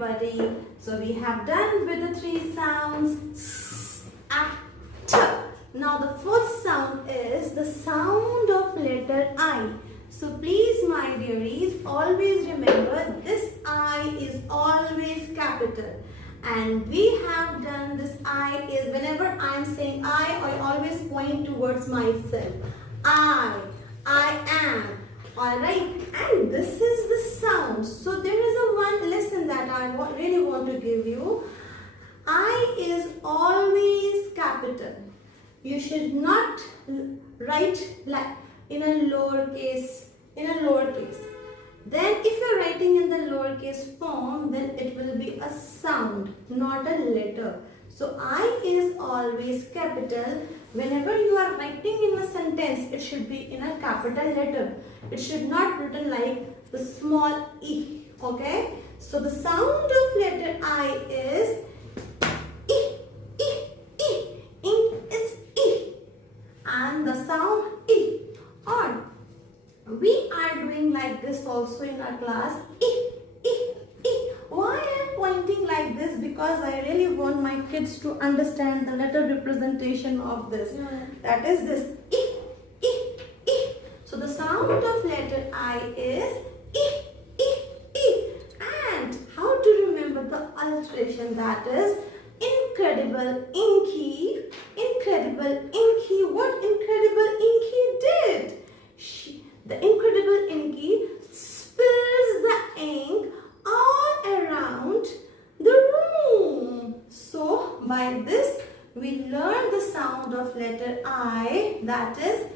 everybody. So we have done with the three sounds s, a, t. Now the fourth sound is the sound of letter I. So please my dearies, always remember this I is always capital. And we have done this I is whenever I am saying I always point towards myself. I am. Alright, and this is the sound. So there is a one lesson that I really want to give you. I is always capital. You should not write like in a lowercase. Then if you are writing in the lowercase form, then it will be a sound, not a letter. So I is always capital. Whenever you are writing in a sentence, it should be in a capital letter. It should not written like the small e. Okay? So the sound of letter I is e, e, e. Ink is e. And the sound e. Or we are doing like this also in our class. E, e, e. Why I am pointing like this? Because I really want my kids to understand the letter representation of this. That is this. E, e, e. So the sound of letter I is e, e, e. And how to remember the alteration? That is incredible inky. Incredible inky. What incredible inky did? The incredible inky spills the ink all around the room. So by this we learn the sound of letter I, that is